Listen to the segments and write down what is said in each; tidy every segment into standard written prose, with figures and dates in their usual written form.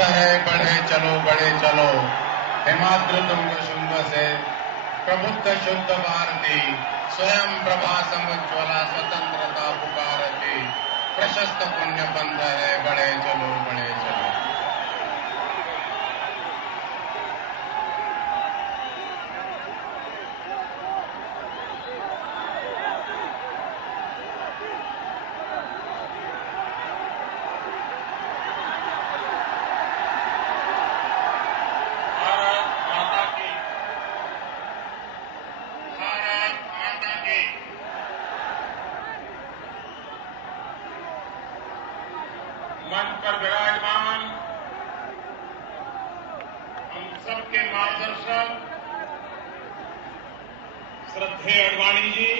है बढ़े चलो हिमाद्र तुंग शुंग से प्रबुद्ध शुद्ध भारती स्वयं प्रभा समुज्ज्वला स्वतंत्रता पुकारती प्रशस्त पुण्य बंध है बढ़े चलो। मंच पर विराजमान हम सबके मार्गदर्शक श्रद्धेय अडवाणी जी,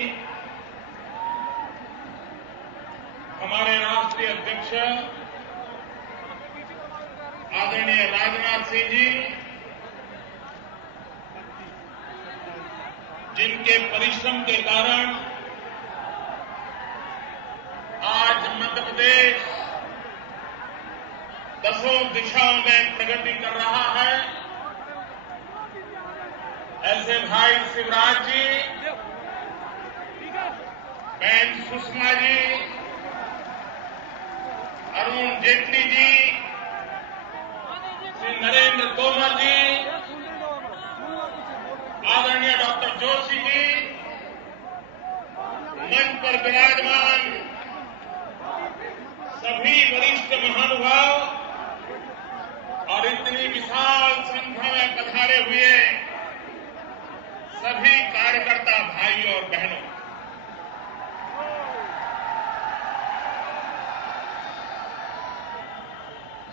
हमारे राष्ट्रीय अध्यक्ष आदरणीय राजनाथ सिंह जी, जिनके परिश्रम के कारण आज मध्य प्रदेश दसों दिशाओं में प्रगति कर रहा है, ऐसे भाई शिवराज जी, बहन सुषमा जी, अरुण जेटली जी, श्री नरेंद्र तोमर जी, आदरणीय डॉक्टर जोशी जी, मंच पर विराजमान सभी वरिष्ठ महानुभाव और इतनी विशाल संख्या में पधारे हुए सभी कार्यकर्ता भाइयों और बहनों,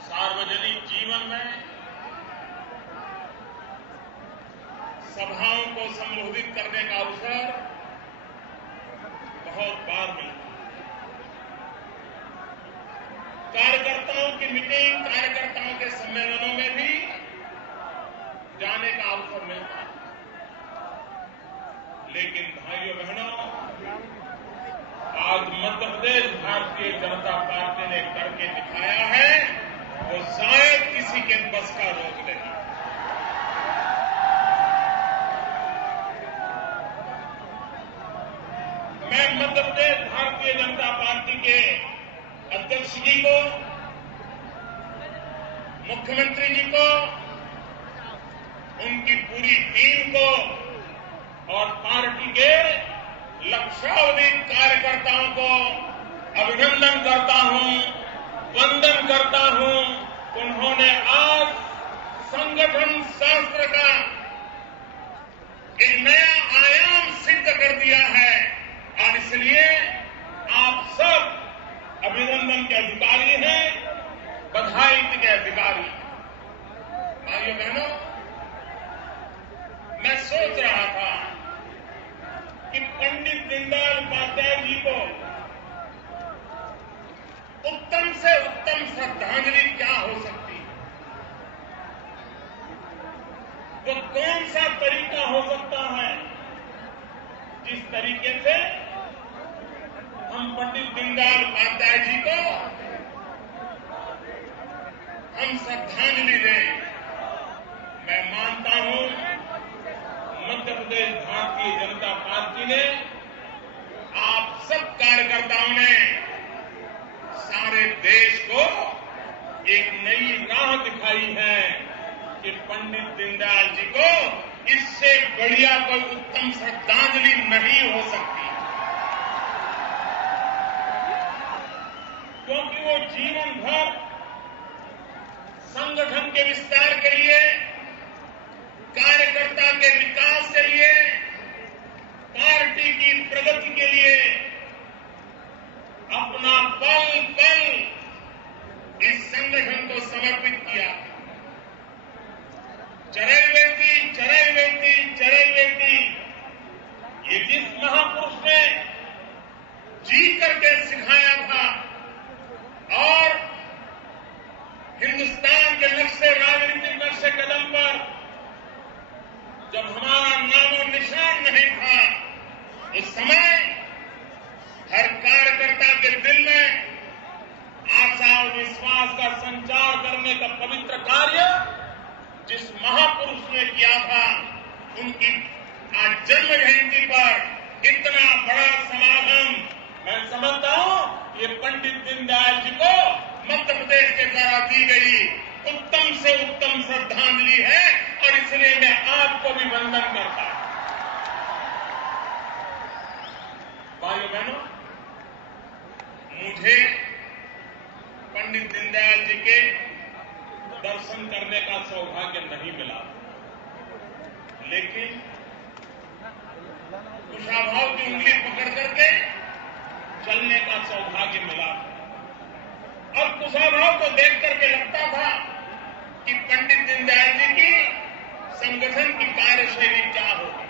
सार्वजनिक जीवन में सभाओं को संबोधित करने का अवसर बहुत बार मिलता है। कार्यकर्ताओं की मीटिंग, कार्यकर्ताओं के सम्मेलनों में भी जाने का अवसर मिलता है, लेकिन भाइयों बहनों, आज मध्य प्रदेश भारतीय जनता पार्टी ने करके दिखाया है, वो शायद किसी के बस का रोक नहीं। मैं मध्य प्रदेश भारतीय जनता पार्टी के अध्यक्ष जी को, मुख्यमंत्री जी को, उनकी पूरी टीम को और पार्टी के लक्षावधिक कार्यकर्ताओं को अभिनंदन करता हूं, वंदन करता हूं। उन्होंने आज संगठन शास्त्र का एक नया आयाम सिद्ध कर दिया है और इसलिए आप सब अभिनंदन के अधिकारी हैं, बधाई के अधिकारी। भाइयों बहनों, मैं सोच रहा था कि पंडित दीनदयाल उपाध्याय जी को उत्तम से उत्तम श्रद्धांजलि क्या हो सकती है, वो कौन सा तरीका हो सकता है जिस तरीके से हम पंडित दीनदयाल उपाध्याय जी को हम श्रद्धांजलि दें। मैं मानता हूं मध्य प्रदेश भारतीय जनता पार्टी ने, आप सब कार्यकर्ताओं ने सारे देश को एक नई राह दिखाई है कि पंडित दीनदयाल जी को इससे बढ़िया कोई उत्तम श्रद्धांजलि नहीं हो सकती, क्योंकि वो जीवन भर संगठन के विस्तार के लिए, कार्यकर्ता के विकास के लिए, पार्टी की प्रगति के लिए अपना पल पल इस संगठन को समर्पित किया। चरैवेति ये जिस महापुरुष ने जी करके सिखाया था और हिंदुस्तान के नक्शे, राजनीतिक नक्शे कदम पर जब हमारा नामो निशान नहीं था, उस समय हर कार्यकर्ता के दिल में आशा और विश्वास का संचार करने का पवित्र कार्य जिस महापुरुष ने किया था, उनकी आज जन्म जयंती पर इतना बड़ा समागम, मैं समझता हूं ये पंडित दीनदयाल जी को मध्य प्रदेश के द्वारा दी गई उत्तम से उत्तम श्रद्धांजलि है, और इसलिए मैं आपको भी वंदन करता हूं। भाइयों बहनों, मुझे पंडित दीनदयाल जी के दर्शन करने का सौभाग्य नहीं मिला, लेकिन कुशाभाव की उंगली पकड़ करके चलने का सौभाग्य मिला, और कुशाभाव को देख करके लगता था कि पंडित दीनदयाल जी की संगठन की कार्यशैली क्या होगी।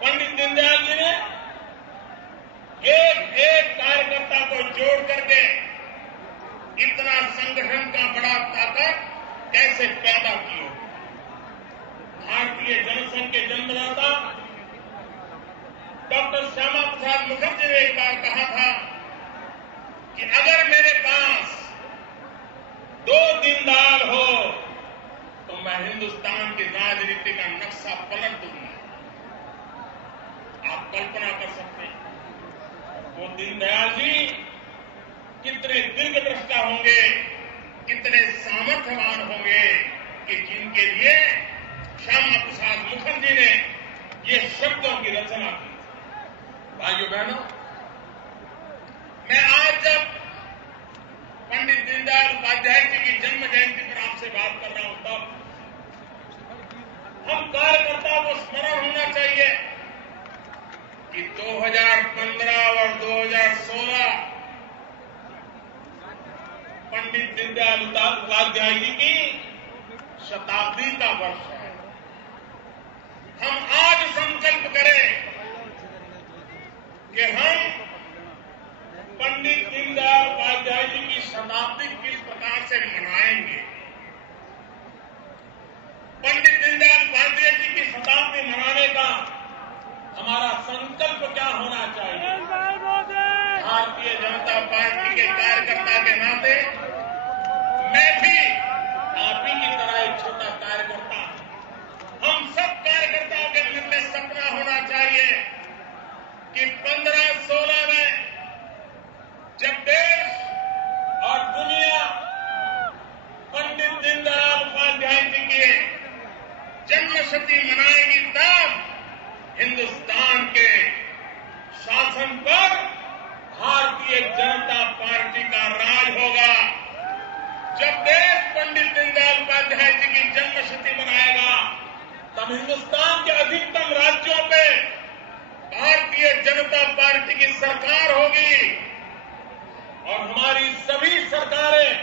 पंडित दीनदयाल जी ने एक एक कार्यकर्ता को जोड़ करके इतना संगठन का बड़ा ताकत कैसे पैदा की हो। भारतीय जनसंघ के जन्मदाता डॉक्टर श्यामा प्रसाद मुखर्जी ने एक बार कहा था कि अगर मेरे पास 2 दीनदयाल हो तो मैं हिंदुस्तान की राजनीति का नक्शा पलट दूंगा। आप कल्पना कर सकते हैं वो दीनदयाल जी कितने दीर्घदृष्टा होंगे, कितने सामर्थ्यवान होंगे कि जिनके लिए श्यामा प्रसाद मुखर्जी ने ये शब्दों की रचना की। भाइयों बहनों, मैं आज जब पंडित दीनदयाल उपाध्याय जी की जन्म जयंती पर आपसे बात कर रहा हूं, तब हम कार्यकर्ताओं को स्मरण होना चाहिए कि 2015 और 2016 पंडित दीनदयाल उपाध्याय जी की शताब्दी का वर्ष है। हम आज संकल्प करें कि हम पंडित दीनदयाल उपाध्याय जी की शताब्दी किस प्रकार से मनाएंगे। पंडित दीनदयाल उपाध्याय जी की शताब्दी मनाने का हमारा संकल्प क्या होना चाहिए। भारतीय जनता पार्टी के कार्यकर्ता के नाते मैं भी आप ही की तरह एक छोटा कार्यकर्ता हूं। हम सब कार्यकर्ताओं के मन में सपना होना चाहिए कि 15-16 में जब देश और दुनिया पंडित दीनदयाल उपाध्याय जी की जन्मशती मनाएगी, तब हिंदुस्तान के शासन पर भारतीय जनता पार्टी का राज होगा। जब देश पंडित दीनदयाल उपाध्याय जी की जन्मशती मनाएगा, तब हिंदुस्तान के अधिकतम राज्यों पे भारतीय जनता पार्टी की सरकार होगी, और हमारी सभी सरकारें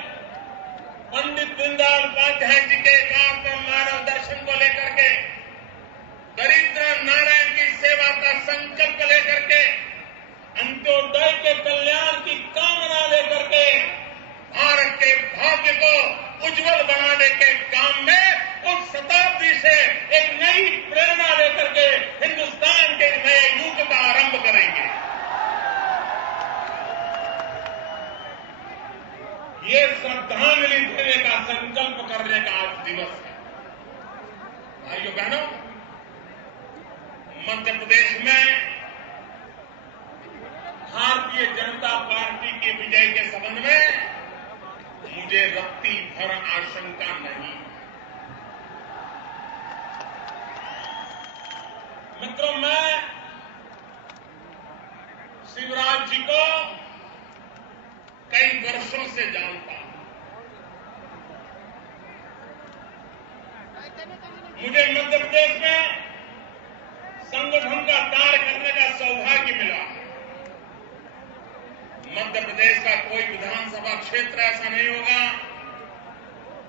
पंडित दीनदयाल उपाध्याय जी के एकात्म मानव दर्शन को लेकर के, दरिद्र नारायण की सेवा का संकल्प लेकर के, अंत्योदय के कल्याण की कामना लेकर के, भारत के भाग्य को उज्जवल बनाने के काम में उस शताब्दी से एक नई प्रेरणा लेकर के हिंदुस्तान के नए युग का आरंभ करेंगे। ये श्रद्धांजलि देने का संकल्प करने का आज दिवस है। भाइयों बहनों, मध्य प्रदेश में भारतीय जनता पार्टी की विजय के संबंध में मुझे रत्ती भर आशंका नहीं। मित्रों, मैं शिवराज जी को कई वर्षों से जानता हूं। मुझे मध्य प्रदेश में संगठन का कार्य करने का सौभाग्य मिला। मध्य प्रदेश का कोई विधानसभा क्षेत्र ऐसा नहीं होगा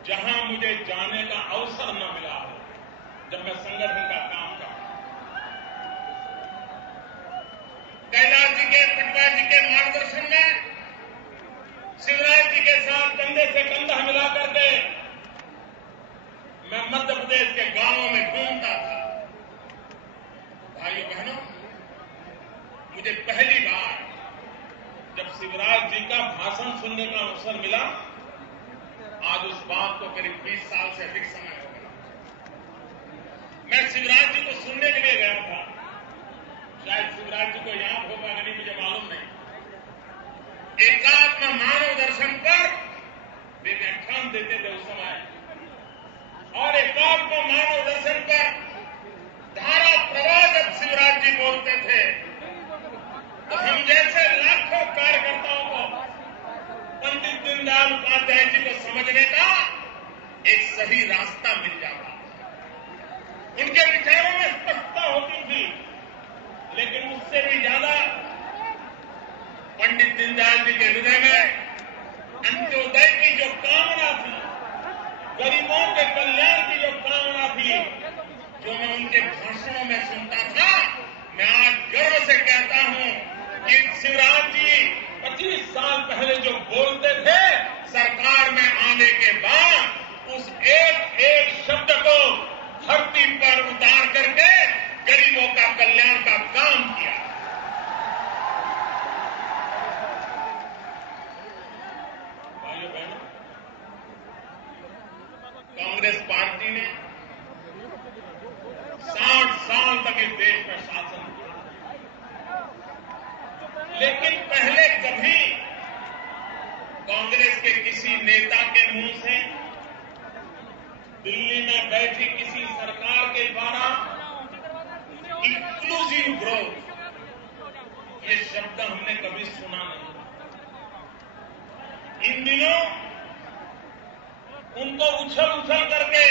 जहां मुझे जाने का अवसर न मिला हो जब मैं संगठन का काम कर रहा हूं। कैलाश जी के, पटवा जी के मार्गदर्शन में शिवराज जी के साथ कंधे से कंधा मिला करके मैं मध्य प्रदेश के गांवों में घूमता था। भाइयों बहनों, मुझे पहली बार जब शिवराज जी का भाषण सुनने का अवसर मिला, आज उस बात को करीब 20 साल से अधिक समय हो गया। मैं शिवराज जी को सुनने के लिए गया था। शायद शिवराज जी को याद होगा कि नहीं, मुझे मालूम नहीं। एकात्म मानव दर्शन पर वे व्याख्यान देते थे उस समय, और एकात्म मानव दर्शन पर धारा प्रवाह जब शिवराज जी बोलते थे तो हम जैसे लाखों कार्यकर्ताओं को पंडित दीनदयाल उपाध्याय जी को समझने का एक सही रास्ता मिल जाता। उनके विचारों में स्पष्टता होती थी, लेकिन उससे भी ज्यादा पंडित दीनदयाल जी के हृदय में अंत्योदय की जो कामना थी, गरीबों के कल्याण की जो कामना थी, जो मैं उनके भाषणों में सुनता था, मैं आज गर्व से कहता हूं कि शिवराज जी 25 साल पहले जो बोलते थे, सरकार में आने के बाद उस एक एक शब्द को धरती पर उतार करके गरीबों का कल्याण का काम किया। भाइयों बहनों, कांग्रेस पार्टी ने 60 साल तक इस देश में शासन किया, लेकिन पहले कभी कांग्रेस के किसी नेता के मुंह से दिल्ली में बैठी किसी सरकार के द्वारा इंक्लूसिव ग्रोथ, ये शब्द हमने कभी सुना नहीं। इन दिनों उनको उछल उछल करके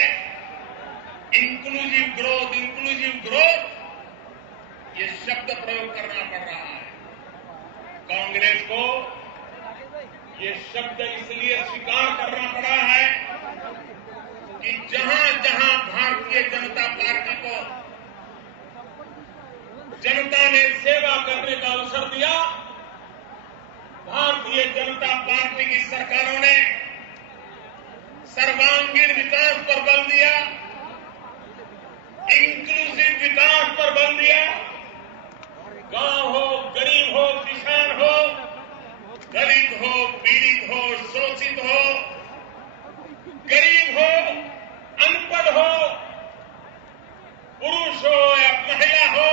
इंक्लूसिव ग्रोथ ये शब्द प्रयोग करना पड़ रहा है। कांग्रेस को ये शब्द इसलिए स्वीकार करना पड़ा है कि जहां जहां भारतीय जनता पार्टी को जनता ने सेवा करने का अवसर दिया, भारतीय जनता पार्टी की सरकारों ने सर्वांगीण विकास पर बल दिया, इंक्लूसिव विकास पर बल दिया। गांव हो, गरीब हो, किसान हो, दलित हो, पीड़ित हो, शोषित हो, गरीब हो, अनपढ़ हो, पुरुष हो या महिला हो,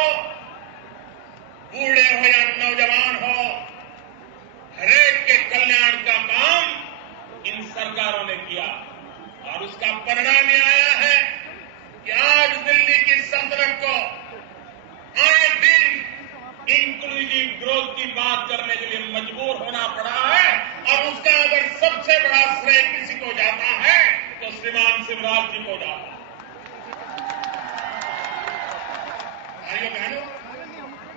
बूढ़े हो या नौजवान हो, हरेक के कल्याण का काम इन सरकारों ने किया, और उसका परिणाम ये आया है कि आज दिल्ली की सल्तनत को आए दिन इंक्लूसिव ग्रोथ की बात करने के लिए मजबूर होना पड़ा है, और उसका अगर सबसे बड़ा श्रेय किसी को जाता है तो श्रीमान शिवराज जी को जाता है। भाइयों बहनों,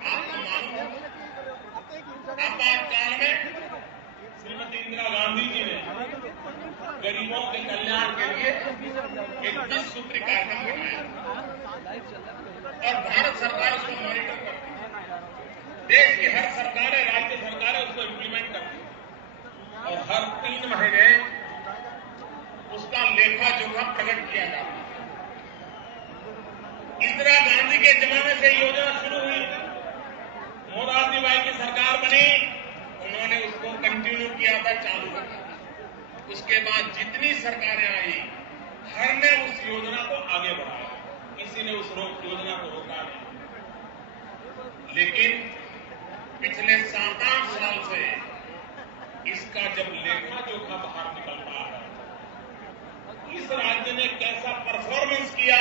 आपको मालूम है आपातकाल में श्रीमती इंदिरा गांधी जी ने गरीबों के कल्याण के लिए एक 20 सूत्री कार्यक्रम बनाया, और भारत सरकार उसको मॉनिटर करती है। देश की हर सरकारें, राज्य सरकारें उसको इम्प्लीमेंट करती है, और हर 3 महीने उसका लेखा जोखा प्रकट किया जाता है। इंदिरा गांधी के जमाने से योजना शुरू हुई, मोरारजी भाई की सरकार बनी, उन्होंने उसको कंटिन्यू किया था, चालू रखा था। उसके बाद जितनी सरकारें आई, हर ने उस योजना को आगे बढ़ाया, किसी ने उस योजना को रोका नहीं। लेकिन पिछले 7-8 साल से इसका जब लेखा जोखा बाहर निकलता है, इस राज्य ने कैसा परफॉर्मेंस किया,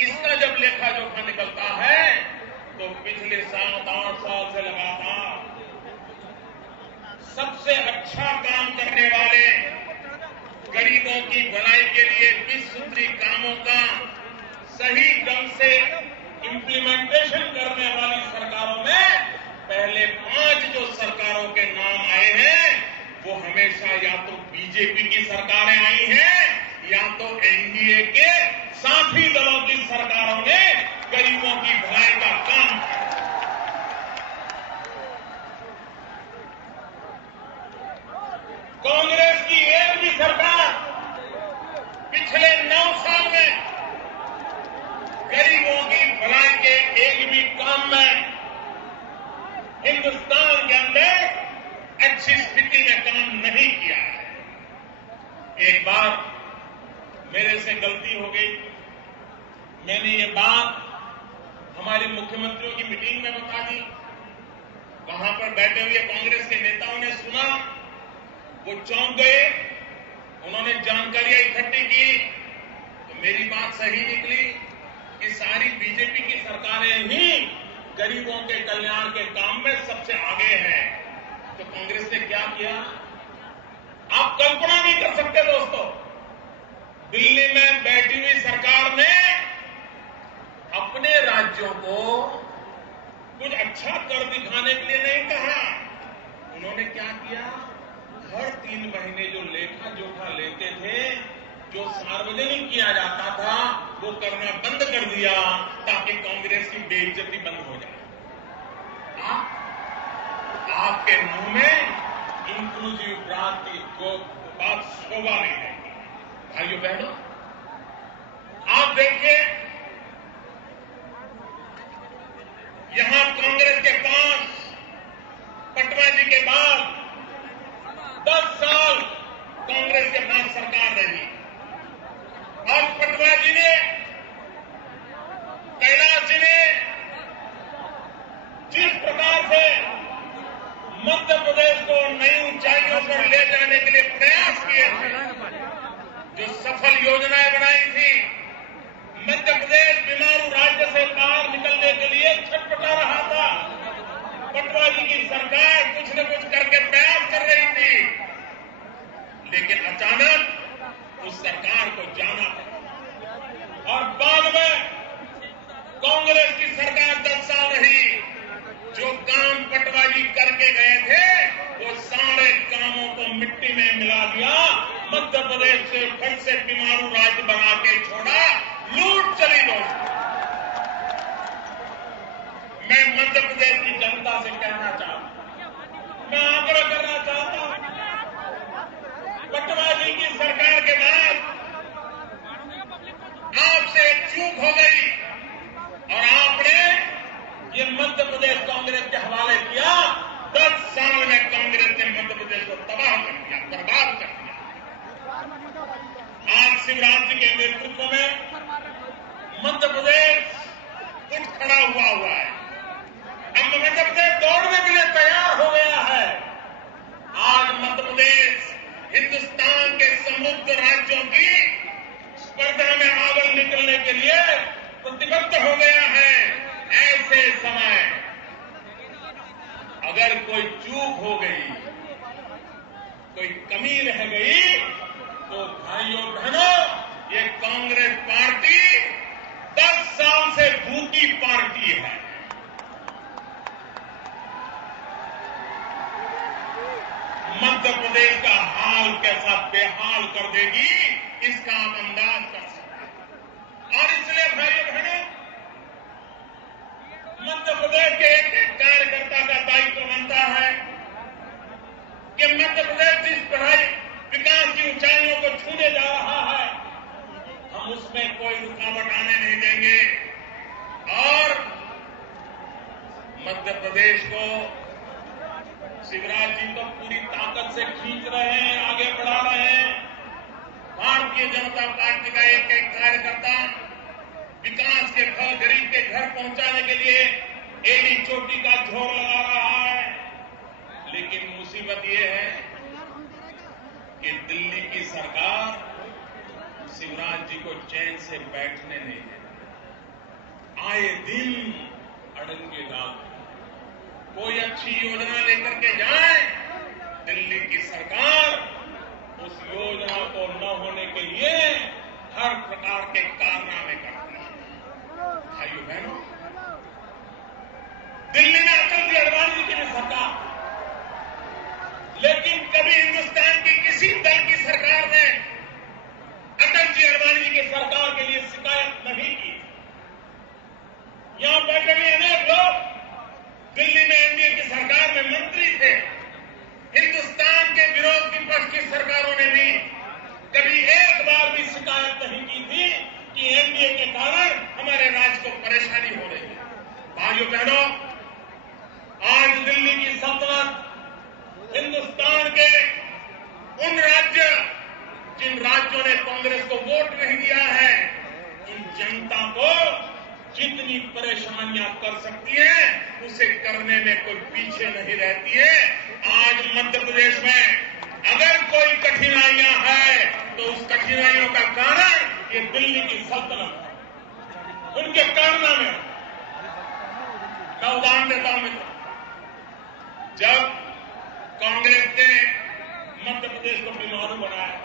इसका जब लेखा जोखा निकलता है, तो पिछले 7-8 साल से लगातार सबसे अच्छा काम करने वाले, गरीबों की भलाई के लिए 20 सूत्री कामों का सही ढंग से इम्प्लीमेंटेशन करने वाली सरकारों में पहले 5 जो सरकारों के नाम आए हैं, वो हमेशा या तो बीजेपी की सरकारें आई हैं, या तो एनडीए के साथी दलों की सरकारों ने गरीबों की भलाई का काम किया। कांग्रेस की एक भी सरकार पिछले 9 साल में गरीबों की भलाई के एक भी काम में हिंदुस्तान के अंदर अच्छी स्थिति में काम नहीं किया है। मेरे से गलती हो गई। मैंने ये बात हमारे मुख्यमंत्रियों की मीटिंग में बता दी। वहां पर बैठे हुए कांग्रेस के नेताओं ने सुना, वो चौंक गए, उन्होंने जानकारियां इकट्ठी की, तो मेरी बात सही निकली कि सारी बीजेपी की सरकारें ही गरीबों के कल्याण के काम में सबसे आगे हैं। तो कांग्रेस ने क्या किया, आप कल्पना नहीं कर सकते दोस्तों। दिल्ली में बैठी हुई सरकार ने अपने राज्यों को कुछ अच्छा कर दिखाने के लिए नहीं कहा। उन्होंने क्या किया, हर 3 महीने जो लेखा जोखा लेते थे, जो सार्वजनिक किया जाता था, वो करना बंद कर दिया ताकि कांग्रेस की बेइज्जती बंद हो जाए। आपके मुंह में इंक्लूसिव बात की जो बात शोभा नहीं देगी। भाइयों बहनों, आप देखिए, यहां कांग्रेस के पास पटवा जी के बाद 10 साल कांग्रेस के पास सरकार रही और पटवा जी ने, कैलाश जी ने जिस प्रकार से मध्य प्रदेश को नई ऊंचाइयों पर ले जाने के लिए प्रयास किए थे, जो सफल योजनाएं बनाई थी, मध्य प्रदेश बीमारू राज्य से बाहर निकलने के लिए छटपटा रहा था। पटवा जी की सरकार कुछ न कुछ करके प्रयास कर रही थी, लेकिन अचानक उस सरकार को जाना पड़ा और बाद में कांग्रेस की सरकार 10 साल रही। जो काम पटवा जी करके गए थे, वो सारे कामों को मिट्टी में मिला दिया। मध्य प्रदेश से फिर से बीमारू राज्य बना के छोड़ा, लूट चली दोस्तों। मैं मध्य प्रदेश की जनता से कहना चाहता हूं, मैं आग्रह करना चाहता हूं, पटवा जी की सरकार के बाद आपसे एक चूक हो गई और आपने ये मध्य प्रदेश कांग्रेस के हवाले किया। 10 साल में कांग्रेस ने मध्य प्रदेश को तबाह कर दिया, बर्बाद कर दिया। आज शिवराज जी के नेतृत्व में मध्य प्रदेश उठ खड़ा हुआ है। अब मध्य प्रदेश दौड़ने के लिए तैयार हो गया है। आज मध्य प्रदेश हिंदुस्तान के समृद्ध राज्यों की स्पर्धा में आगे निकलने के लिए प्रतिबद्ध हो गया है। ऐसे समय अगर कोई चूक हो गई, कोई कमी रह गई, तो भाइयों बहनों, ये कांग्रेस पार्टी 10 साल से भूखी पार्टी है। मध्य प्रदेश का हाल कैसा बेहाल कर देगी, इसका आप अंदाज कर सकते हैं। और इसलिए भाइयों बहनों, मध्य प्रदेश के एक एक कार्यकर्ता का दायित्व बनता है कि मध्य प्रदेश जिस तरह विकास की ऊंचाइयों को छूने जा रहा है, हम उसमें कोई रुकावट आने नहीं देंगे और मध्य प्रदेश को शिवराज जी तो पूरी ताकत से खींच रहे हैं, आगे बढ़ा रहे हैं। भारतीय जनता पार्टी का एक एक कार्यकर्ता विकास के फल गरीब के घर पहुंचाने के लिए एड़ी चोटी का जोर लगा रहा है। लेकिन मुसीबत ये है कि दिल्ली की सरकार शिवराज जी को चैन से बैठने नहीं देती। आए दिन अड़ंगे डालती। कोई अच्छी योजना लेकर के जाए, दिल्ली की सरकार उस योजना को न होने के लिए हर प्रकार के कारनामे करती है। भाइयों बहनों, दिल्ली में अटल जी अडवाणी जी की भी सरकार, लेकिन कभी हिंदुस्तान की किसी दल की सरकार ने अटल जी अडवाणी जी की सरकार के लिए शिकायत नहीं की। यहां बैठे हुए अनेक लोग दिल्ली में एनडीए की सरकार में मंत्री थे, कांग्रेस को वोट नहीं दिया है, इन जनता को जितनी परेशानियां कर सकती है उसे करने में कोई पीछे नहीं रहती है। आज मध्य प्रदेश में अगर कोई कठिनाइयां है तो उस कठिनाइयों का कारण ये दिल्ली की सल्तनत है, उनके कारनामे। मैं उदाहरण देता हूं मित्र, जब कांग्रेस ने मध्य प्रदेश को बीमारू बनाया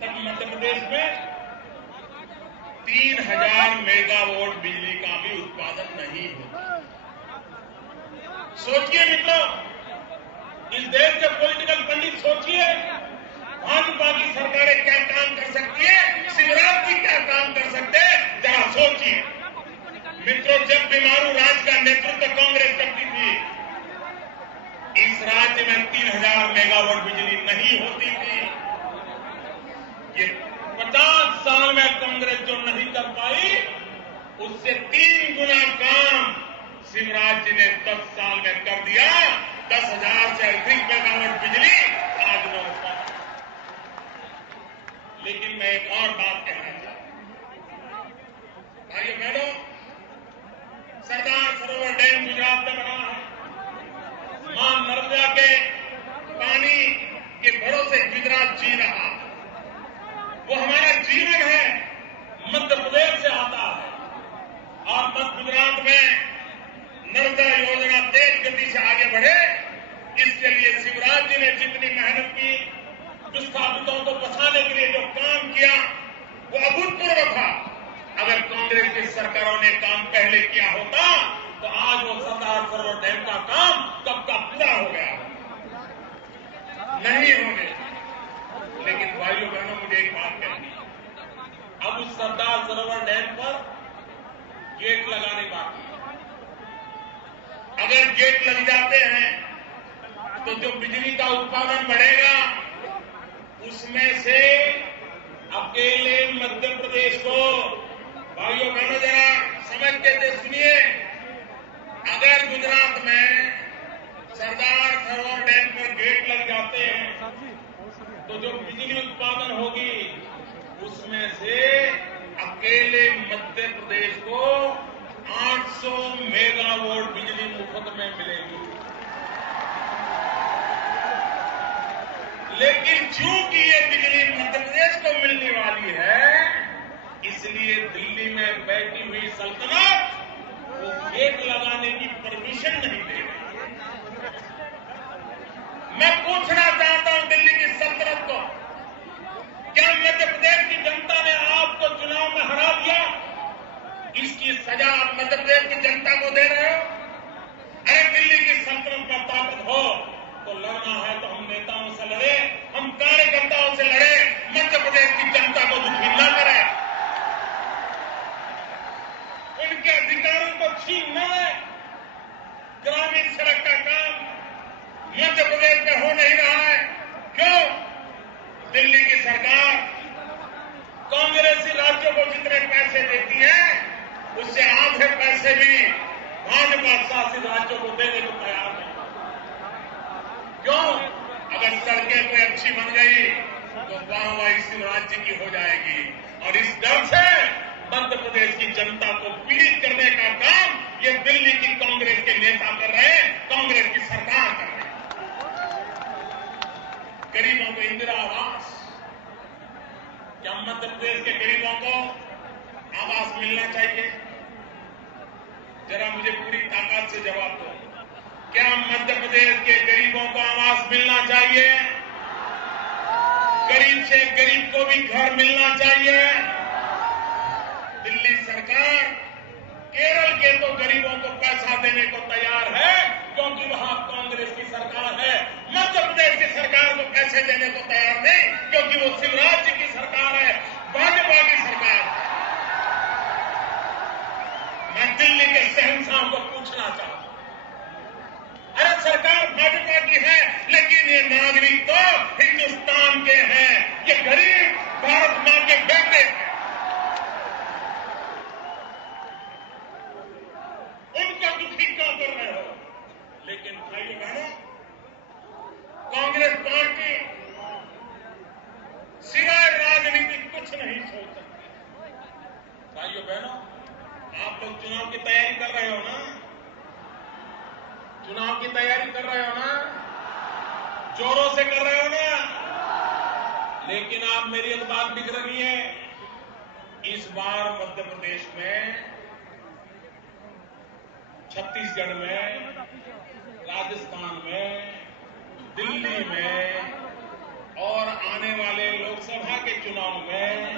तब मध्य प्रदेश में 3000 मेगावाट बिजली का भी उत्पादन नहीं होता। सोचिए मित्रों, इस देश के पॉलिटिकल पंडित सोचिए, भाजपा की सरकारें क्या काम कर सकती है, शिवराज जी क्या काम कर सकते हैं, जरा सोचिए। मित्रों, जब बीमारू राज्य का नेतृत्व कांग्रेस करती थी, इस राज्य में 3000 मेगावाट बिजली नहीं होती थी। ये 50 साल में कांग्रेस जो नहीं कर पाई, उससे 3 गुना काम शिवराज जी ने 10 साल में कर दिया। 10,000 से अधिक मेगावाट बिजली आज लोग पाए। लेकिन मैं एक और बात कहना चाहता हूं, भाइयों बहनों, सरदार सरोवर डैम गुजरात में बना है। मां नर्मदा के पानी के भरोसे गुजरात जी रहा है, वो हमारा जीवन है, मध्य प्रदेश से आता है। और मध्य गुजरात में नर्मदा योजना तेज गति से आगे बढ़े, इसके लिए शिवराज जी ने जितनी मेहनत की, विस्थापितों को बचाने के लिए जो काम किया, वो अभूतपूर्व था। अगर कांग्रेस की सरकारों ने काम पहले किया होता तो आज वो सरदार सरोवर डैम का काम कब का पूरा हो गया, नहीं होने। लेकिन भाइयों बहनों, मुझे एक बात कहनी है, अब उस सरदार सरोवर डैम पर गेट लगाने बाकी है। अगर गेट लग जाते हैं तो जो बिजली का उत्पादन बढ़ेगा, उसमें से अकेले मध्य प्रदेश को, भाइयों बहनों जरा समझ के सुनिए, अगर गुजरात में सरदार सरोवर डैम पर गेट लग जाते हैं तो जो बिजली उत्पादन होगी उसमें से अकेले मध्य प्रदेश को 800 मेगावाट बिजली मुफ्त में मिलेगी। लेकिन चूंकि ये बिजली मध्य प्रदेश को मिलने वाली है, इसलिए दिल्ली में बैठी हुई सल्तनत वो गेट लगाने की परमिशन नहीं दे रही। मैं पूछना चाहता हूं दिल्ली की सल्तनत को, क्या मध्य प्रदेश की जनता ने आपको चुनाव में हरा दिया? इसकी सजा आप मध्य प्रदेश की जनता को दे रहे हो? अरे दिल्ली की सल्तनत में ताकत हो तो लड़ना है तो हम नेताओं से लड़े, हम कार्यकर्ताओं से लड़े, मध्य प्रदेश की जनता को दुखी न करें, उनके अधिकारों को छीन न ले। ग्रामीण सड़क का काम मध्य प्रदेश में हो नहीं रहा है, क्यों? दिल्ली की सरकार कांग्रेसी राज्यों को जितने पैसे देती है, उससे आधे पैसे भी भाजपा शासित राज्यों को देने को तैयार नहीं। क्यों? अगर सड़कें कोई अच्छी बन गई तो वाहवाही शिवराज जी की हो जाएगी, और इस डर से मध्य प्रदेश की जनता को पीड़ित करने का काम ये दिल्ली की कांग्रेस के नेता कर रहे हैं, कांग्रेस की सरकार कर रही है। गरीबों को इंदिरा आवास, क्या मध्य प्रदेश के गरीबों को आवास मिलना चाहिए? जरा मुझे पूरी ताकत से जवाब दो, क्या मध्य प्रदेश के गरीबों को आवास मिलना चाहिए? गरीब से गरीब को भी घर मिलना चाहिए। दिल्ली सरकार केरल के तो गरीबों को पैसा देने को तैयार है क्योंकि वहां कांग्रेस की सरकार है। मध्य प्रदेश की सरकार को पैसे देने को तैयार नहीं क्योंकि वो शिवराज जी की सरकार है, भाजपा की सरकार है। मैं दिल्ली के शहंशाह को पूछना चाहता हूं, अरे सरकार भाजपा की है लेकिन ये नागरिक तो हिंदुस्तान के हैं, ये गरीब भारत मां के बेटे हैं, उनका दुखी क्यों कर रहे हो? लेकिन भाइयों बहनों, कांग्रेस कर रहे हो ना, जोरों से कर रहे हो ना, लेकिन आप मेरी एक बात लिख रही है, इस बार मध्य प्रदेश में, छत्तीसगढ़ में, राजस्थान में, दिल्ली में और आने वाले लोकसभा के चुनाव में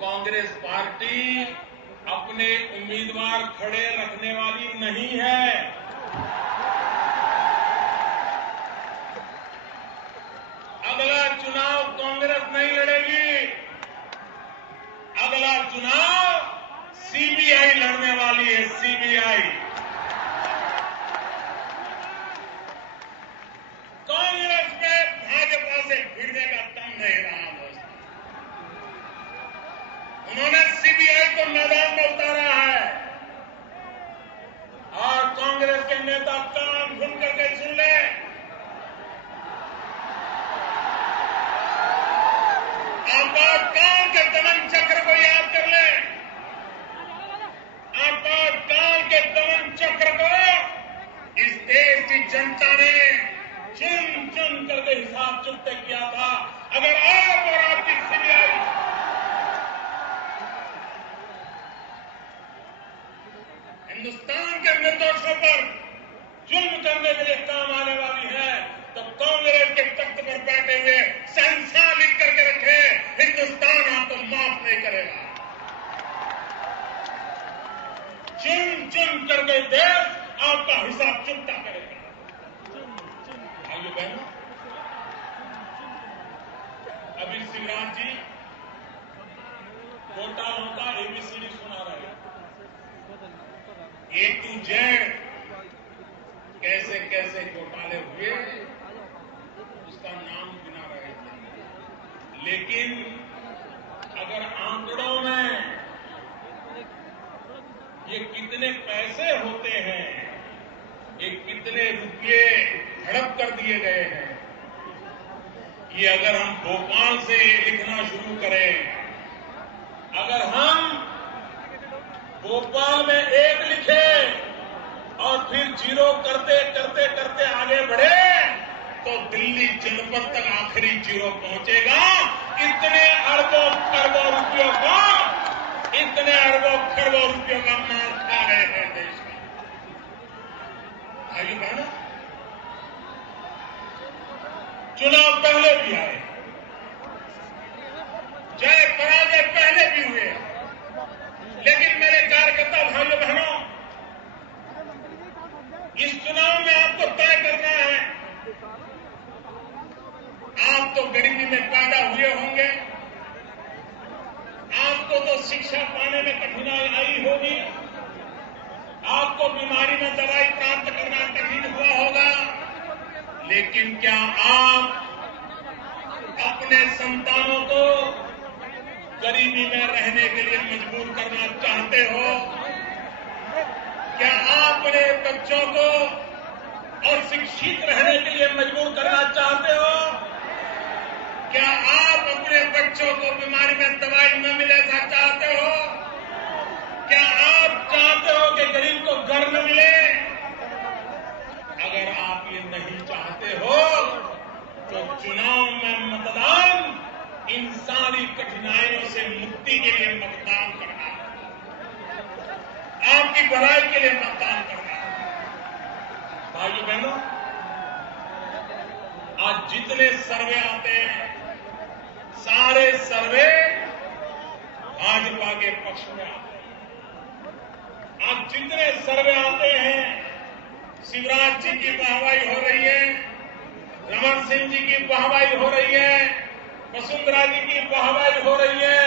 कांग्रेस पार्टी अपने उम्मीदवार खड़े रखने वाली नहीं है। अगला चुनाव कांग्रेस नहीं लड़ेगी, अगला चुनाव सीबीआई लड़ने वाली है, सीबीआई। कांग्रेस में भाजपा से भिड़ने का दम नहीं रहा दोस्तों। उन्होंने सीबीआई को मैदान में उतारा है और कांग्रेस के नेता कान घूम करके सुन ले, आपातकाल के दमन चक्र को याद कर ले, आपातकाल के दमन चक्र को इस देश की जनता ने चुन चुन करके हिसाब चुकते किया था। अगर आप और आपकी सीबीआई हिंदुस्तान के निर्दोषों पर जुल्म करने के लिए काम आने वाली है, तो कांग्रेस के तख्त पर बैठे हुए शहंशाह लिख करके रखे, हिंदुस्तान आपको माफ नहीं करेगा। चुन चुन करके देश आपका हिसाब चुकता करेगा। भाइयों बहनों, अभी शिवराज जी घोटालों का एबीसीडी सुना रहे हैं, ए टू जेड कैसे कैसे घोटाले हुए उसका नाम गिना रहे थे। लेकिन अगर आंकड़ों में ये कितने पैसे होते हैं, ये कितने रुपये हड़प कर दिए गए हैं, ये अगर हम भोपाल से लिखना शुरू करें, अगर हम भोपाल में एक लिखे और फिर जीरो करते करते करते आगे बढ़े तो दिल्ली जनपद तक आखिरी जीरो पहुंचेगा। इतने अरबों खरबों रुपयों का, इतने अरबों खरबों रुपयों का माल खा रहे हैं देश का। भाइयों बहनों, चुनाव पहले भी आए, जय पराजय पहले भी हुए, लेकिन मेरे कार्यकर्ता भाइयों बहनों, इस चुनाव में आपको तय करना है। आप तो गरीबी में पैदा हुए होंगे, आपको तो शिक्षा पाने में कठिनाई आई होगी, आपको बीमारी में दवाई प्राप्त करना कठिन हुआ होगा, लेकिन क्या आप अपने संतानों को गरीबी में रहने के लिए मजबूर करना चाहते हो? क्या आप अपने बच्चों को अशिक्षित रहने के लिए मजबूर करना चाहते हो? क्या आप अपने बच्चों को बीमारी में दवाई न मिले ऐसा चाहते हो? क्या आप चाहते हो कि गरीब को घर न मिले? अगर आप ये नहीं चाहते हो तो चुनाव में मतदान इंसानी कठिनाइयों से मुक्ति के लिए मतदान करना, आपकी भलाई के लिए मतदान करना। भाइयों बहनों, आज जितने सर्वे आते हैं, सारे सर्वे भाजपा के पक्ष में आते हैं। आज जितने सर्वे आते हैं, शिवराज जी की वाहवाही हो रही है, रमन सिंह जी की वाहवाही हो रही है, वसुंधरा जी की वाहवाही हो रही है,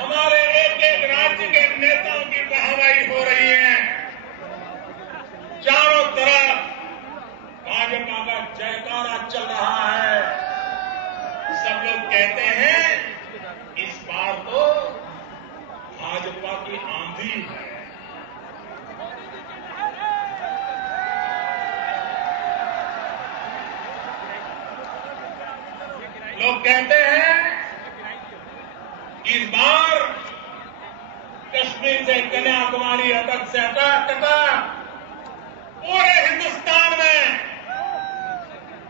हमारे एक एक राज्य के नेताओं की वाहवाही हो रही है। चारों तरफ भाजपा का जयकारा चल रहा है। सब लोग कहते हैं इस बार तो भाजपा की आंधी है। लोग कहते हैं इस बार कश्मीर से कन्याकुमारी तक से पूरे हिंदुस्तान में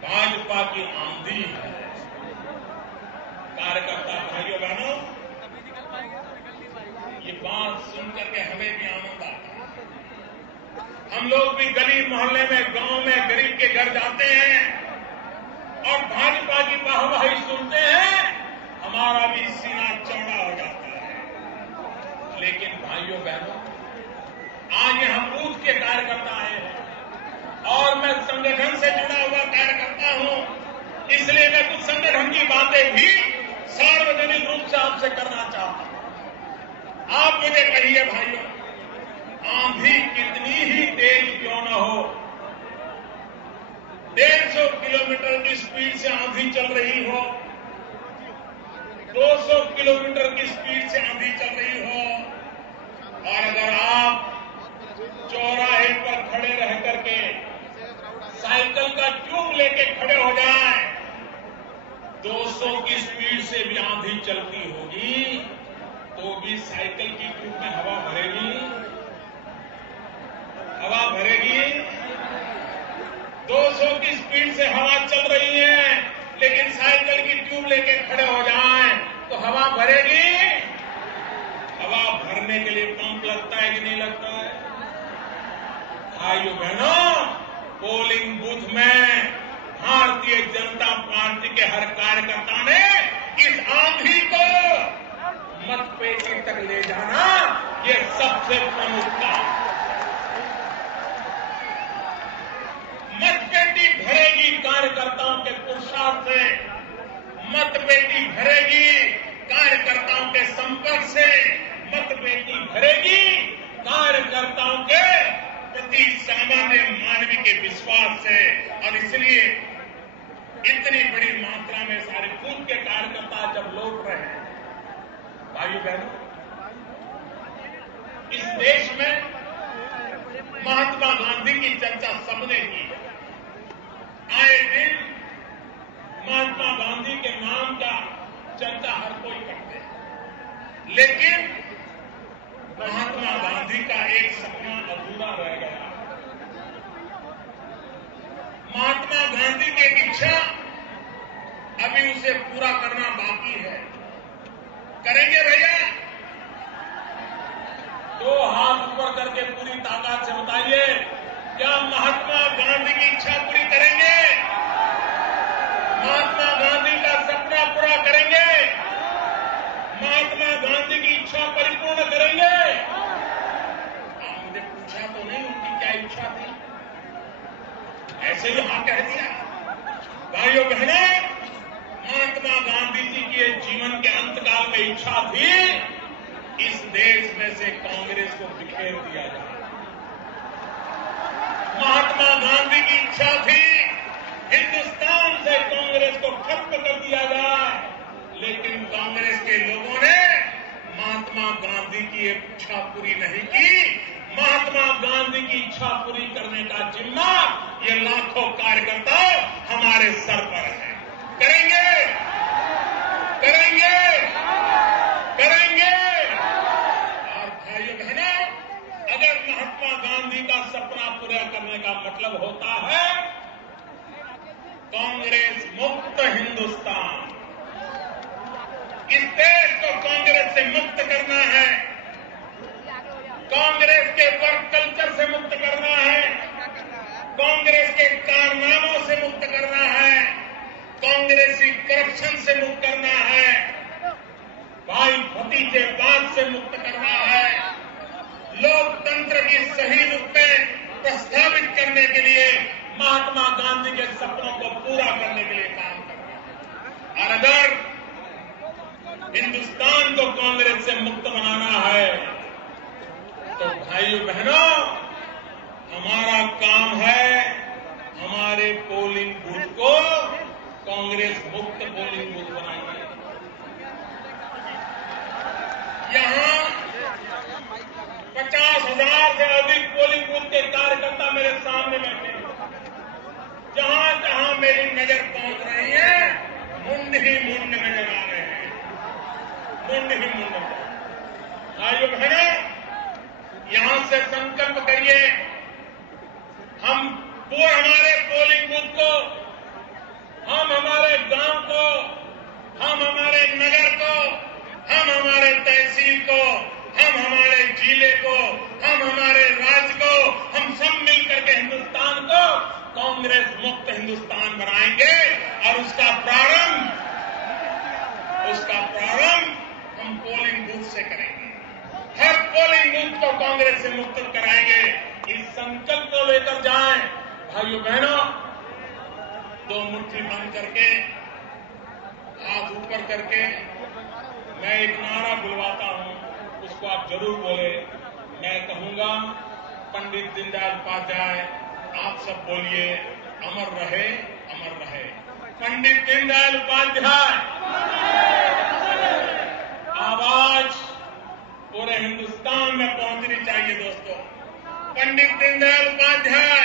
भाजपा की आंधी है। कार्यकर्ता भाइयों बहनों, ये बात सुनकर के हमें भी आनंद आता है। हम लोग भी गली मोहल्ले में, गांव में गरीब के घर जाते हैं और भाजपा की वाहवाही सुनते हैं, हमारा भी सीना चौड़ा हो जाता है। लेकिन भाइयों बहनों, आज यहां बूथ के कार्यकर्ता आए हैं और मैं संगठन से जुड़ा हुआ कार्यकर्ता हूं, इसलिए मैं कुछ संगठन की बातें भी सार्वजनिक रूप से आपसे करना चाहता हूं। आप मुझे कहिए भाइयों, आंधी कितनी ही तेज क्यों न हो, 150 किलोमीटर की स्पीड से आंधी चल रही हो, 200 किलोमीटर की स्पीड से आंधी चल रही हो, और अगर आप चौराहे पर खड़े रह करके साइकिल का ट्यूब लेके खड़े हो जाएं, 200 की स्पीड से भी आंधी चलती होगी तो भी साइकिल की ट्यूब में हवा भरेगी? हवा भरेगी? 200 की स्पीड से हवा चल रही है, लेकिन साइकिल की ट्यूब लेके खड़े हो जाएं तो हवा भरेगी? हवा भरने के लिए पंप लगता है कि नहीं लगता है? भाइयों बहनों, पोलिंग बूथ में भारतीय जनता पार्टी के हर कार्यकर्ता ने इस आंधी को मतपेटी तक ले जाना, ये सबसे प्रमुख काम। मतपेटी भरेगी कार्यकर्ताओं के पुरुषार्थ से, मतपेटी भरेगी कार्यकर्ताओं के संपर्क से, मतपेटी भरेगी कार्यकर्ताओं के प्रति सामान्य मानवीय के विश्वास से। और इसलिए इतनी बड़ी मात्रा में सारे बूथ के कार्यकर्ता जब लौट रहे हैं, भाइयों बहनों, इस देश में महात्मा गांधी की चर्चा सबने की। आए दिन महात्मा गांधी के नाम का चर्चा हर कोई करते हैं, लेकिन महात्मा गांधी का एक सपना अधूरा रह गया। महात्मा गांधी की इच्छा अभी उसे पूरा करना बाकी है। करेंगे भैया? 2 हाथ ऊपर करके पूरी ताकत से बताइए, क्या महात्मा गांधी की इच्छा पूरी करेंगे? महात्मा गांधी का सपना पूरा करेंगे? महात्मा गांधी की इच्छा परिपूर्ण करेंगे? आप मुझे पूछा तो नहीं उनकी क्या इच्छा थी, ऐसे ही हाँ कह दिया। भाइयों बहनों, महात्मा गांधी जी के जीवन के अंतकाल में इच्छा थी इस देश में से कांग्रेस को बिखेर दिया जाए। महात्मा गांधी की इच्छा थी हिंदुस्तान से कांग्रेस को खत्म कर दिया जाए, लेकिन कांग्रेस के लोगों ने महात्मा गांधी की इच्छा पूरी नहीं की। महात्मा गांधी की इच्छा पूरी करने का जिम्मा ये लाखों कार्यकर्ता हमारे सर पर है। करेंगे, करेंगे, करेंगे। और भाइयों बहनों, अगर महात्मा गांधी का सपना पूरा करने का मतलब होता है कांग्रेस मुक्त हिंदुस्तान, इस देश को कांग्रेस से मुक्त करना है, कांग्रेस के वर्क कल्चर से मुक्त करना है, कांग्रेस के कारनामों से मुक्त करना है, कांग्रेसी करप्शन से मुक्त करना है, भाई भतीजेवाद से मुक्त करना है, लोकतंत्र की सही रूप में प्रस्तावित करने के लिए महात्मा गांधी के सपनों को पूरा करने के लिए काम करना है। और अगर हिंदुस्तान को कांग्रेस से मुक्त बनाना है तो भाइयों बहनों, हमारा काम है हमारे पोलिंग बूथ को कांग्रेस मुक्त पोलिंग बूथ बनाएंगे। यहां 50,000 से अधिक पोलिंग बूथ के कार्यकर्ता मेरे सामने बैठे हैं। जहां जहां मेरी नजर पहुंच रही है, मुंड ही मुंड नजर आ रहे हैं, मुंड ही मुंड। भाइयों बहनों, यहां से संकल्प करिए, हम पूरे हमारे जिले को, हम हमारे राज्य को, हम सब मिलकर के हिंदुस्तान को कांग्रेस मुक्त हिंदुस्तान बनाएंगे और उसका प्रारंभ हम पोलिंग बूथ से करेंगे। हर पोलिंग बूथ को कांग्रेस से मुक्त कराएंगे। इस संकल्प को लेकर जाएं भाइयों बहनों। दो मुट्ठी बंद करके, हाथ ऊपर करके मैं एक नारा बुलवाता हूं, उसको आप जरूर बोले। मैं कहूंगा, पंडित दीनदयाल उपाध्याय, आप सब बोलिए, अमर रहे, अमर रहे। पंडित दीनदयाल उपाध्याय। आवाज पूरे हिंदुस्तान में पहुंचनी चाहिए दोस्तों। पंडित दीनदयाल उपाध्याय।